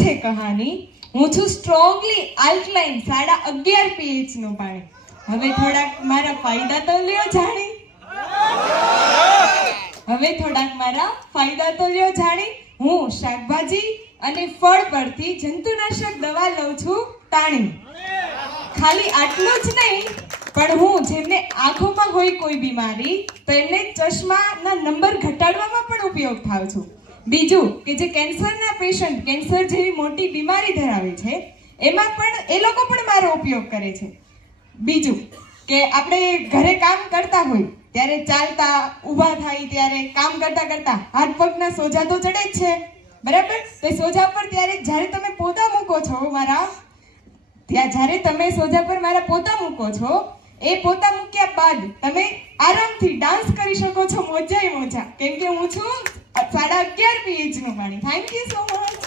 છે કહાની. હું છું સ્ટ્રોંગલી આલ્કલાઇન 11.5 pH નું પાણી. હવે થોડાક મારા ફાયદા તો લ્યો જાણી. હું શાકભાજી અને ફળ પરથી જંતુનાશક દવા લઉં છું તાણી. ખાલી આટલું જ નહીં, પણ હું જેમને આંખોમાં હોય કોઈ બીમારી તો એમને ચશ્માના નંબર ઘટાડવામાં પણ ઉપયોગ થાઉં છું. બીજું કે જે કેન્સરના પેશન્ટ કેન્સર જેવી મોટી બીમારી ધરાવે છે એમાં પણ એ લોકો પણ મારો ઉપયોગ કરે છે. બીજું કે આપણે ઘરે કામ કરતા હોય ત્યારે ચાલતા ઊભા થાય ત્યારે કામ કરતા હાથ પગના સોજા તો ચડે જ છે, બરાબર? તો સોજા પર ત્યારે જ્યારે તમે પોતા મૂકો છો મારા પોતા મૂકો છો, એ પોતા મૂક્યા બાદ તમે આરામથી ડાન્સ કરી શકો છો મોજા, કેમ કે હું છું 11.5 pH નું પાણી. Thank you so much.